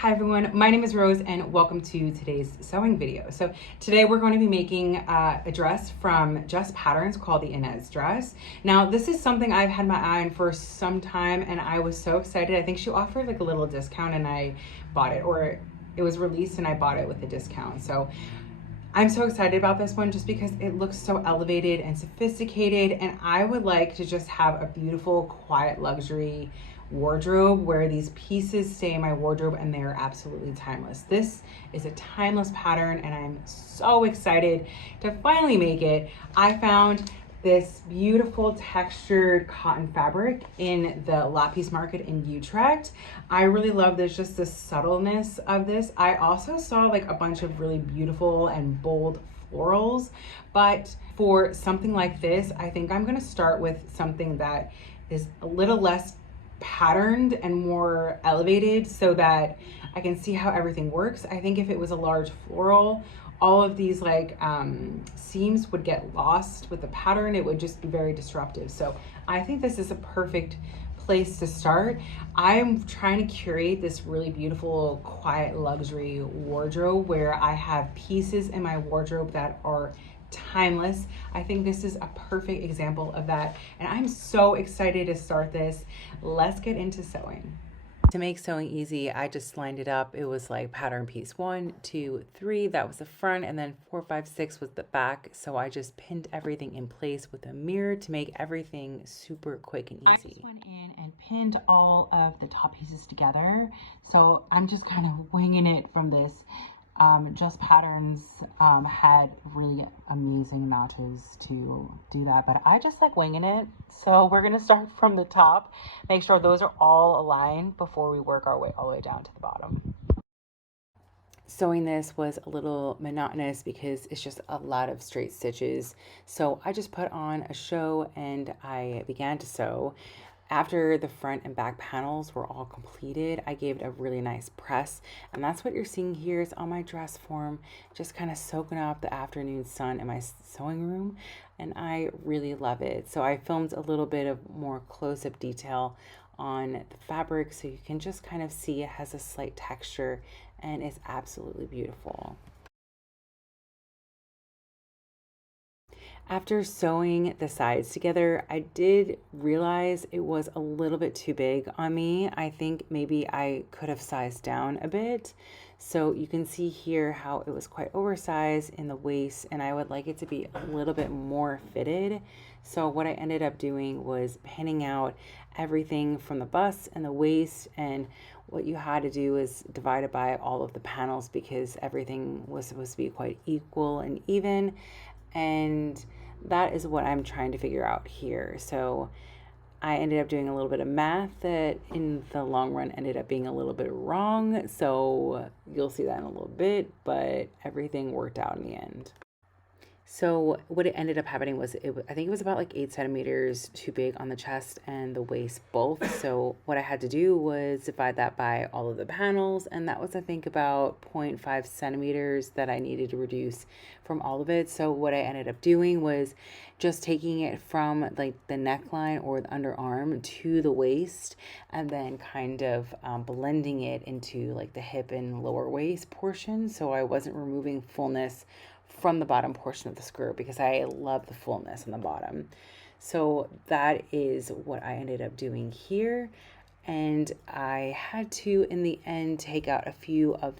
Hi everyone, my name is Rose and welcome to today's sewing video. So today we're going to be making a dress from Just Patterns called the Ines Dress. Now this is something I've had my eye on for some time and I was so excited. I think she offered like a little discount and I bought it, or it was released and I bought it with a discount. So I'm so excited about this one just because it looks so elevated and sophisticated, and I would like to just have a beautiful, quiet luxury wardrobe where these pieces stay in my wardrobe and they're absolutely timeless. This is a timeless pattern and I'm so excited to finally make it. I found this beautiful textured cotton fabric in the Lapis Market in Utrecht. I really love this, just the subtleness of this. I also saw like a bunch of really beautiful and bold florals, but for something like this, I think I'm gonna start with something that is a little less patterned and more elevated so that I can see how everything works. I think if it was a large floral, all of these like seams would get lost with the pattern. It would just be very disruptive. So I think this is a perfect place to start. I'm trying to curate this really beautiful, quiet luxury wardrobe where I have pieces in my wardrobe that are timeless. I think this is a perfect example of that. And I'm so excited to start this. Let's get into sewing. To make sewing easy, I just lined it up. It was like pattern piece 1, 2, 3, that was the front, and then 4, 5, 6 was the back. So I just pinned everything in place with a mirror to make everything super quick and easy. I just went in and pinned all of the top pieces together. So I'm just kind of winging it from this. Just Patterns had really amazing matches to do that, but I just like winging it. So we're gonna start from the top, make sure those are all aligned before we work our way all the way down to the bottom. Sewing this was a little monotonous because it's just a lot of straight stitches. So I just put on a show and I began to sew. After the front and back panels were all completed, I gave it a really nice press, and that's what you're seeing here is on my dress form, just kind of soaking up the afternoon sun in my sewing room, and I really love it. So I filmed a little bit of more close-up detail on the fabric so you can just kind of see it has a slight texture and it's absolutely beautiful. After sewing the sides together, I did realize it was a little bit too big on me. I think maybe I could have sized down a bit. So you can see here how it was quite oversized in the waist, and I would like it to be a little bit more fitted. So what I ended up doing was pinning out everything from the bust and the waist, and what you had to do is divide it by all of the panels because everything was supposed to be quite equal and even. And that is what I'm trying to figure out here. So I ended up doing a little bit of math that in the long run ended up being a little bit wrong. So you'll see that in a little bit, but everything worked out in the end. So what it ended up happening was, I think it was about like 8 centimeters too big on the chest and the waist both. So what I had to do was divide that by all of the panels, and that was I think about 0.5 centimeters that I needed to reduce from all of it. So what I ended up doing was just taking it from like the neckline or the underarm to the waist, and then kind of blending it into like the hip and lower waist portion. So I wasn't removing fullness from the bottom portion of the skirt because I love the fullness on the bottom. So that is what I ended up doing here. And I had to, in the end, take out a few of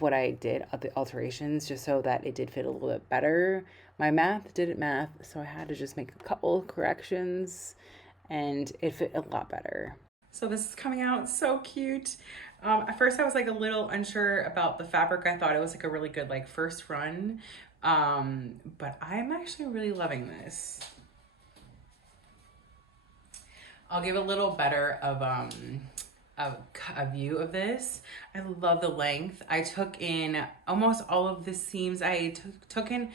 what I did of the alterations just so that it did fit a little bit better. My math didn't math, so I had to just make a couple of corrections and it fit a lot better. So this is coming out so cute. At first I was like a little unsure about the fabric. I thought it was like a really good like first run, but I'm actually really loving this. I'll give a little better of a view of this. I love the length. I took in almost all of the seams. I took in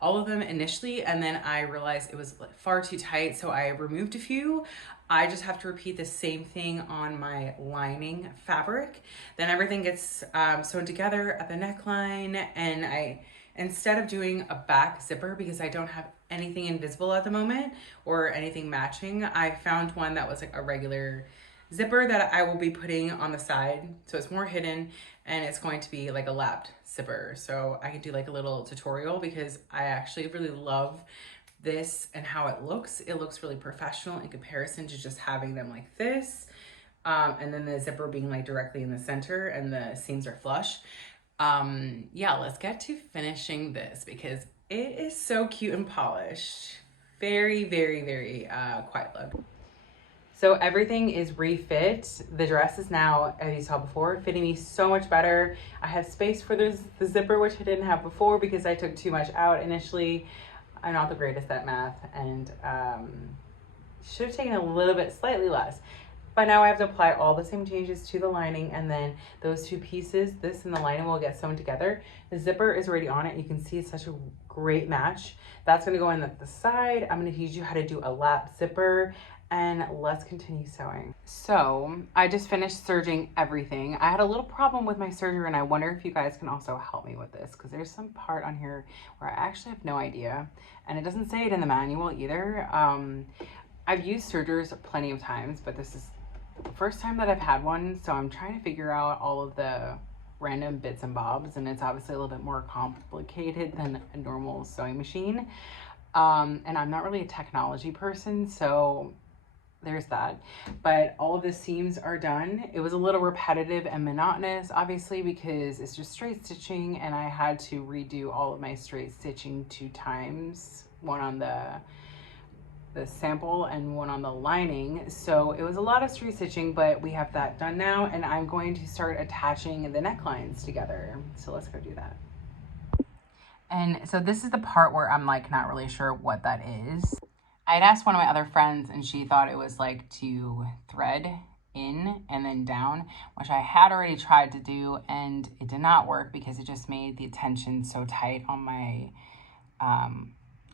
all of them initially, and then I realized it was far too tight, so I removed a few. I just have to repeat the same thing on my lining fabric. Then everything gets sewn together at the neckline, and instead of doing a back zipper, because I don't have anything invisible at the moment or anything matching, I found one that was like a regular zipper that I will be putting on the side. So it's more hidden and it's going to be like a lapped zipper. So I can do like a little tutorial because I actually really love this and how it looks. It looks really professional in comparison to just having them like this. And then the zipper being like directly in the center and the seams are flush. Yeah, let's get to finishing this because it is so cute and polished. Very, very, very quiet look. So everything is refit. The dress is now, as you saw before, fitting me so much better. I have space for the zipper, which I didn't have before because I took too much out initially. I'm not the greatest at math and should have taken a little bit, slightly less. But now I have to apply all the same changes to the lining, and then those two pieces, this and the lining, will get sewn together. The zipper is already on it. You can see it's such a great match. That's gonna go in the side. I'm gonna teach you how to do a lap zipper, and let's continue sewing. So I just finished serging everything. I had a little problem with my serger, and I wonder if you guys can also help me with this because there's some part on here where I actually have no idea, and it doesn't say it in the manual either. I've used sergers plenty of times, but this is the first time that I've had one, so I'm trying to figure out all of the random bits and bobs, and it's obviously a little bit more complicated than a normal sewing machine. And I'm not really a technology person, so there's that. But all of the seams are done. It was a little repetitive and monotonous, obviously, because it's just straight stitching, and I had to redo all of my straight stitching 2 times, one on the sample and one on the lining. So it was a lot of straight stitching, but we have that done now, and I'm going to start attaching the necklines together. So let's go do that. And so this is the part where I'm like not really sure what that is. I had asked one of my other friends and she thought it was like to thread in and then down, which I had already tried to do, and it did not work because it just made the tension so tight on my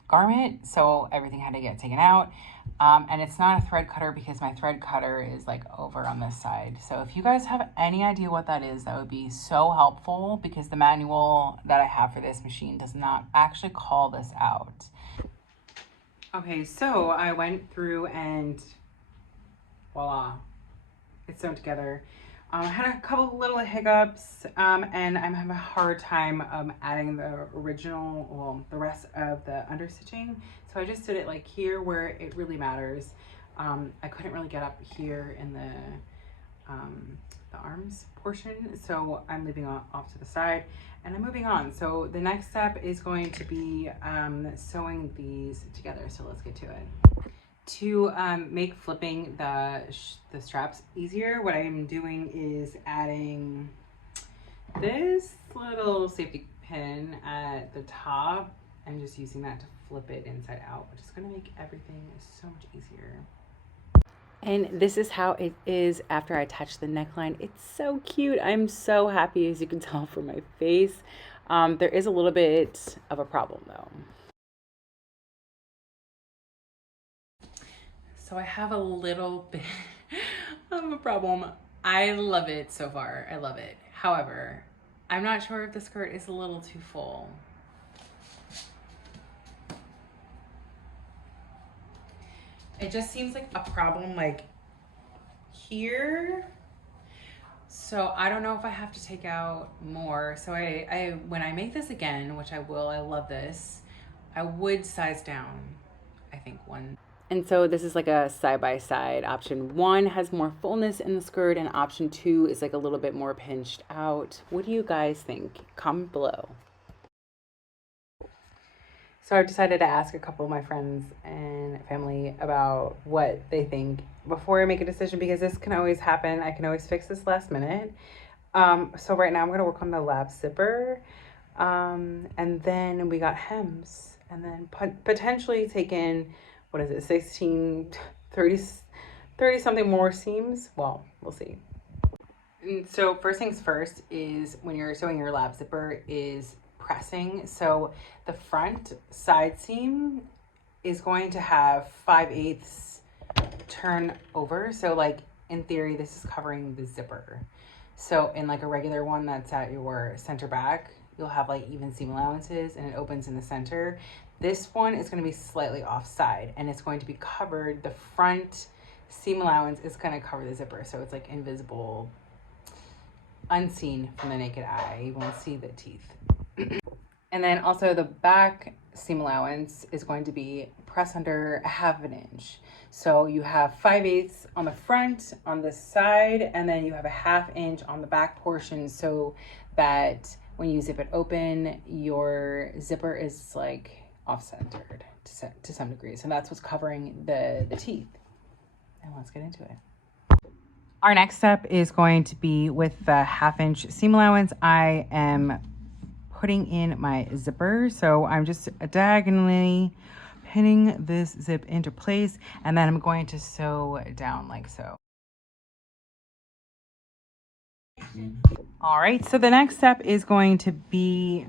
garment, so everything had to get taken out. And it's not a thread cutter because my thread cutter is like over on this side. So if you guys have any idea what that is, that would be so helpful because the manual that I have for this machine does not actually call this out. Okay, so I went through and voila, it's sewn together. I had a couple little hiccups, and I'm having a hard time adding the original, well, the rest of the understitching. So I just did it like here where it really matters. I couldn't really get up here in the arms portion, so I'm leaving off to the side and I'm moving on. So the next step is going to be sewing these together. So let's get to it. To make flipping the straps easier, what I'm doing is adding this little safety pin at the top and just using that to flip it inside out, which is going to make everything so much easier. And this is how it is after I attach the neckline. It's so cute. I'm so happy, as you can tell from my face. There is a little bit of a problem though. So I have a little bit of a problem. I love it so far. I love it. However, I'm not sure if the skirt is a little too full. It just seems like a problem like here. So I don't know if I have to take out more. So I when I make this again, which I will, I love this, I would size down, I think one. And so this is like a side-by-side. Option 1 has more fullness in the skirt, and option 2 is like a little bit more pinched out. What do you guys think? Comment below. So I've decided to ask a couple of my friends and family about what they think before I make a decision, because this can always happen. I can always fix this last minute. So right now I'm gonna work on the lap zipper. And then we got hems, and then potentially take in, what is it, 16, 30 something more seams. Well, we'll see. And so first things first is when you're sewing your lap zipper is pressing. So the front side seam is going to have 5/8 turn over. So like in theory, this is covering the zipper. So in like a regular one that's at your center back, you'll have like even seam allowances and it opens in the center. This one is going to be slightly offside, and it's going to be covered. The front seam allowance is going to cover the zipper, so it's like invisible, unseen from the naked eye. You won't see the teeth. And then also the back seam allowance is going to be pressed under 1/2 inch. So you have 5/8 on the front, on this side, and then you have 1/2 inch on the back portion, so that when you zip it open, your zipper is like off-centered to some degree. So that's what's covering the teeth. And let's get into it. Our next step is going to be with the 1/2 inch seam allowance. I am putting in my zipper. So I'm just diagonally pinning this zip into place, and then I'm going to sew down like so. All right, so the next step is going to be,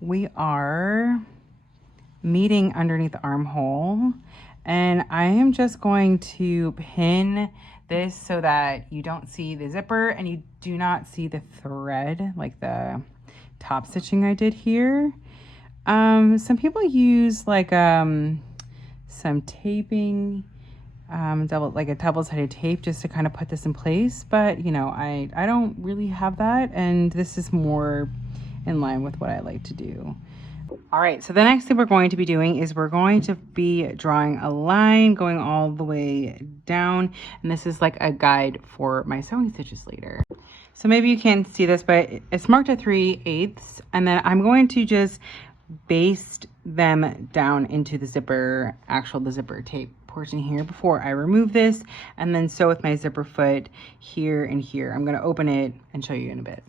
we are meeting underneath the armhole, and I am just going to pin this so that you don't see the zipper and you do not see the thread, like the top stitching I did here. Some people use like some taping, like a double-sided tape, just to kind of put this in place, but you know, I don't really have that, and this is more in line with what I like to do. All right, so the next thing we're going to be doing is we're going to be drawing a line going all the way down, and this is like a guide for my sewing stitches later. So maybe you can't see this, but it's marked at 3/8, and then I'm going to just baste them down into the zipper, the zipper tape portion here before I remove this, and then sew with my zipper foot here and here. I'm going to open it and show you in a bit.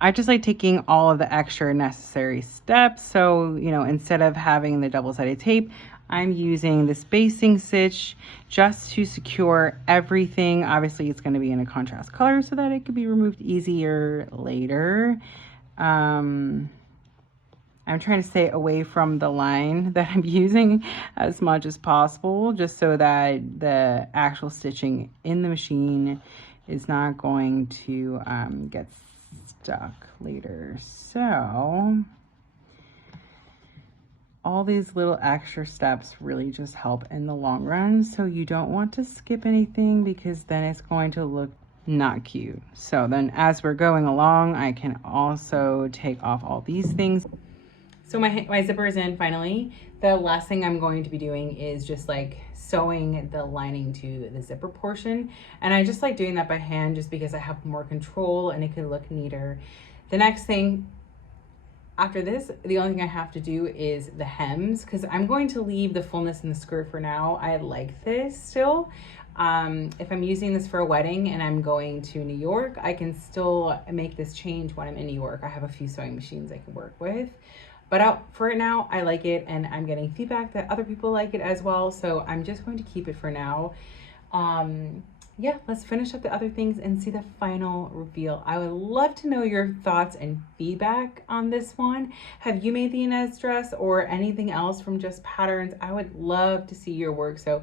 I just like taking all of the extra necessary steps. So, you know, instead of having the double-sided tape, I'm using this basting stitch just to secure everything. Obviously, it's going to be in a contrast color so that it could be removed easier later. I'm trying to stay away from the line that I'm using as much as possible, just so that the actual stitching in the machine is not going to get stuck later. So all these little extra steps really just help in the long run. So you don't want to skip anything, because then it's going to look not cute. So then as we're going along, I can also take off all these things. So my zipper is in finally. The last thing I'm going to be doing is just like sewing the lining to the zipper portion. And I just like doing that by hand just because I have more control and it could look neater. The next thing after this, the only thing I have to do is the hems, because I'm going to leave the fullness in the skirt for now. I like this still. If I'm using this for a wedding and I'm going to New York, I can still make this change when I'm in New York. I have a few sewing machines I can work with. But for right now, I like it, and I'm getting feedback that other people like it as well. So I'm just going to keep it for now. Yeah, let's finish up the other things and see the final reveal. I would love to know your thoughts and feedback on this one. Have you made the Ines dress or anything else from Just Patterns? I would love to see your work. So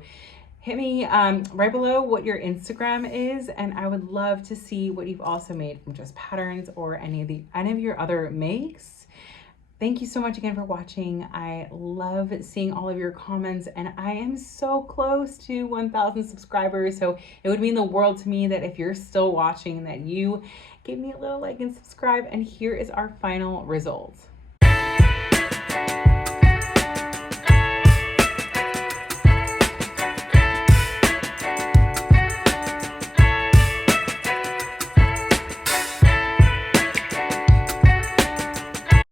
hit me right below what your Instagram is, and I would love to see what you've also made from Just Patterns or any of your other makes. Thank you so much again for watching. I love seeing all of your comments, and I am so close to 1,000 subscribers. So it would mean the world to me that if you're still watching, that you give me a little like and subscribe. And here is our final result.